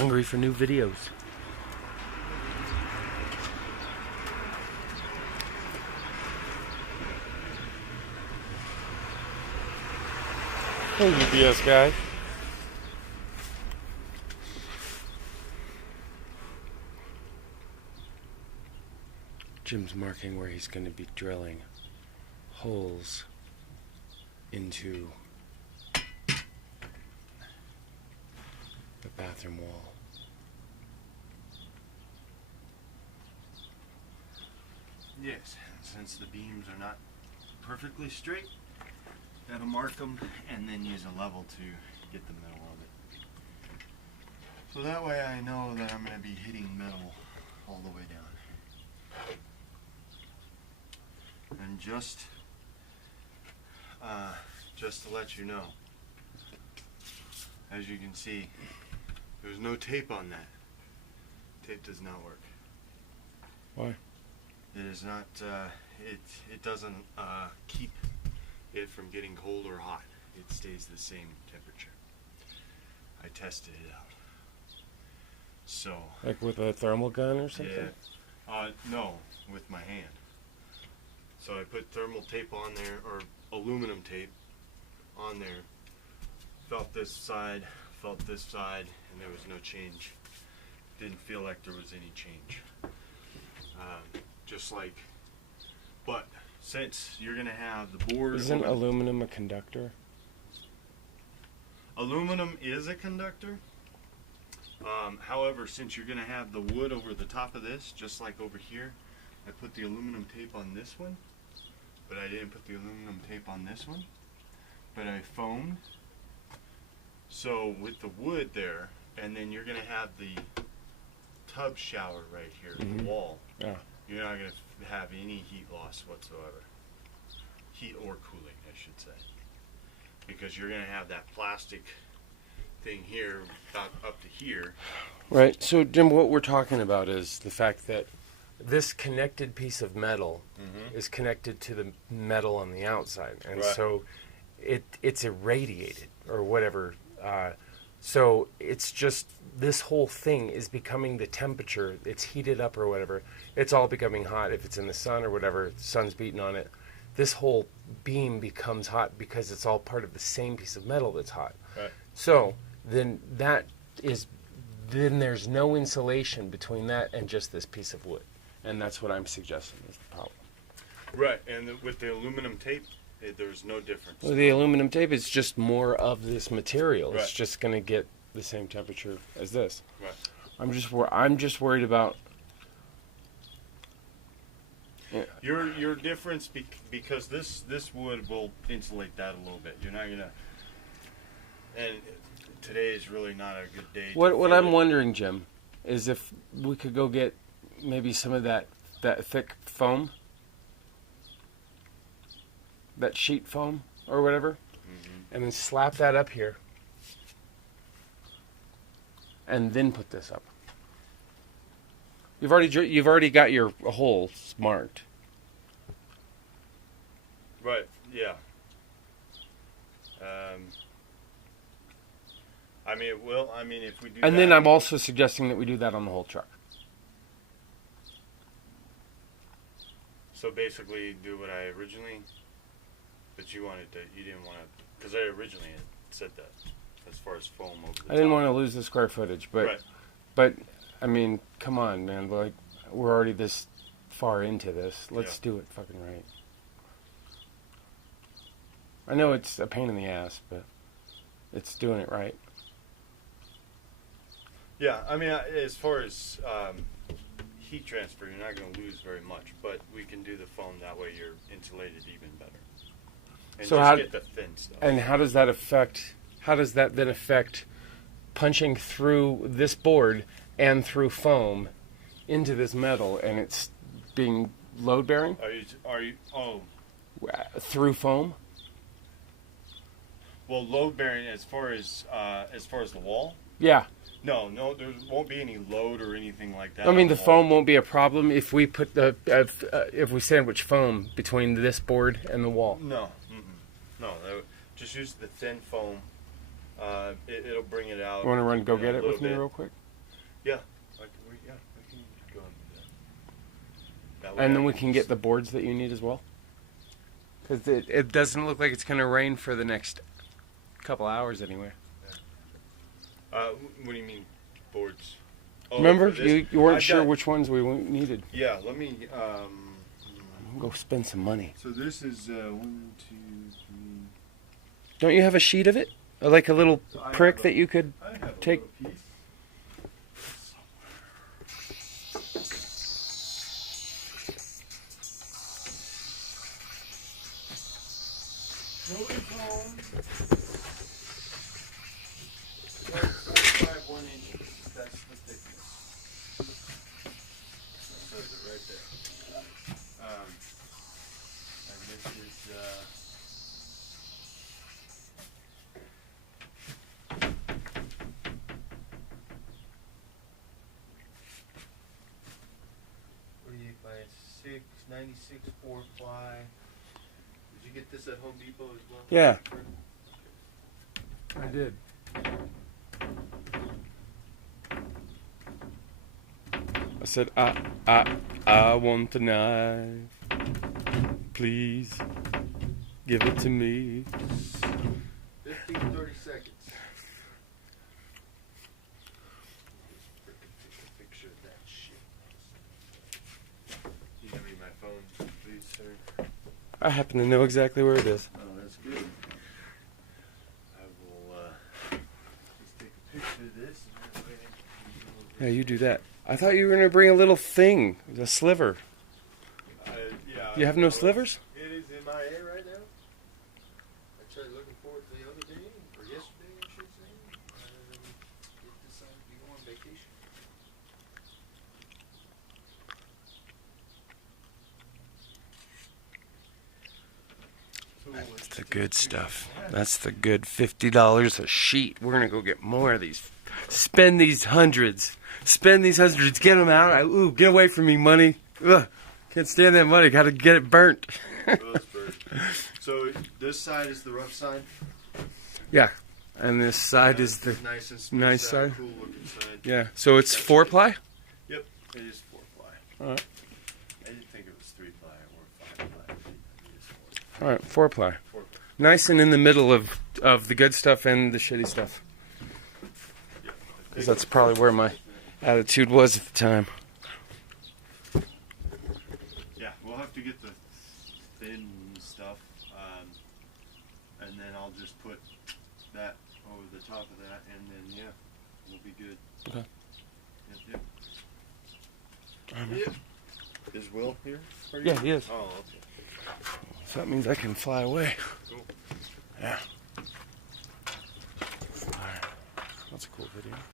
Hungry for new videos. Hey, UPS guy. Jim's marking where he's going to be drilling holes into the bathroom wall. Yes, since the beams are not perfectly straight, gotta mark them and then use a level to get the middle of it. So that way I know that I'm gonna be hitting metal all the way down. And just to let you know, as you can see, there's no tape on that. Tape does not work. Why? It is not, it doesn't keep it from getting cold or hot. It stays the same temperature. I tested it out. So. Like with a thermal gun or something? Yeah. No, with my hand. So I put thermal tape on there, or aluminum tape on there. Felt this side, and there was no change. Didn't feel like there was any change. Just like, but since you're gonna have the board. Isn't aluminum a conductor? Aluminum is a conductor. However, since you're gonna have the wood over the top of this, just like over here, I put the aluminum tape on this one, but I didn't put the aluminum tape on this one, but I foamed. So with the wood there, and then you're gonna have the tub shower right here, the wall. Yeah. You're not going to have any heat loss whatsoever. Heat or cooling, I should say. Because you're going to have that plastic thing here about up to here. Right. So, Jim, what we're talking about is the fact that this connected piece of metal is connected to the metal on the outside. And so it's irradiated or whatever. So it's just, this whole thing is becoming the temperature. It's heated up or whatever. It's all becoming hot. If it's in the sun or whatever, the sun's beating on it. This whole beam becomes hot because it's all part of the same piece of metal that's hot. Right. So then there's no insulation between that and just this piece of wood. And that's what I'm suggesting is the problem. Right, and with the aluminum tape, there's no difference. Well, the aluminum tape is just more of this material. Right. It's just going to get the same temperature as this. Right. I'm just worried about. Yeah. Your difference because this wood will insulate that a little bit. You're not gonna. And today is really not a good day. What I'm wondering, Jim, is if we could go get maybe some of that thick foam, that sheet foam or whatever, and then slap that up here, and then put this up. You've already got your holes marked. Right. Yeah. I mean, it will. I mean, if we do. And that, then I'm also suggesting that we do that on the whole truck. So basically, do what I originally. But you didn't want to, because I originally had said that, as far as foam over the top. I didn't want to lose the square footage, but Right. but I mean, come on, man. Like, we're already this far into this. Let's do it fucking right. I know it's a pain in the ass, but it's doing it right. Yeah, I mean, as far as heat transfer, you're not going to lose very much, but we can do the foam that way. You're insulated even better. And So just get the thin stuff. And how does that affect? How does that then affect punching through this board and through foam into this metal, and it's being load bearing Are you? Oh, through foam? well, load bearing as far as the wall. Yeah. No, there won't be any load or anything like that. I mean, on the wall. foam won't be a problem if we put if we sandwich foam between this board and the wall. No, just use the thin foam. It'll bring it out. You want to go a get it little with me bit. real quick? Yeah. We can go and do that. That way And I then we can get the boards that you need as well. Because it doesn't look like it's going to rain for the next couple hours anyway. What do you mean, boards? Oh, Remember, for this? you weren't I've sure got- which ones we needed. Yeah, let me. Go spend some money. So this is 1, 2, 3. Don't you have a sheet of it? Or like a little I prick have that you could I have a take? little piece. Nobody's home. 45 1 inches. That's the thickness. That says it right there. And this is by 96 4-ply. Did you get this at Home Depot as well? Yeah. I did. I said, I want the knife. Please give it to me. 15, 30 seconds. Frickin' take a picture of that shit. You give me my phone, please, sir. I happen to know exactly where it is. Oh, that's good. I will just take a picture of this and that way I can Yeah, you do that. I thought you were going to bring a little thing, a sliver. yeah. You have no slivers? It is MIA right now. I tried looking for it the other day, or yesterday, I should say. It decided to go on vacation. That's the good stuff. That's the good $50 a sheet. We're going to go get more of these. Spend these hundreds. Spend these hundreds. Get them out. Ooh, get away from me, money. Ugh, can't stand that money. Got to get it burnt. So this side is the rough side. Yeah. And this side is the nice and smooth nice side. cool looking side. Yeah. So it's 4-ply? Yep, it is 4-ply. All right. I didn't think it was 3-ply or 5-ply. It is 4-ply. All right, 4-ply. 4-ply. Nice and in the middle of the good stuff and the shitty stuff. Yep. Because that's probably where my attitude was at the time. Yeah, we'll have to get the thin stuff, and then I'll just put that over the top of that, and then yeah, we'll be good. Okay. Yep. Is Will here? Yeah, he is. Oh, okay. So that means I can fly away. Cool. Yeah.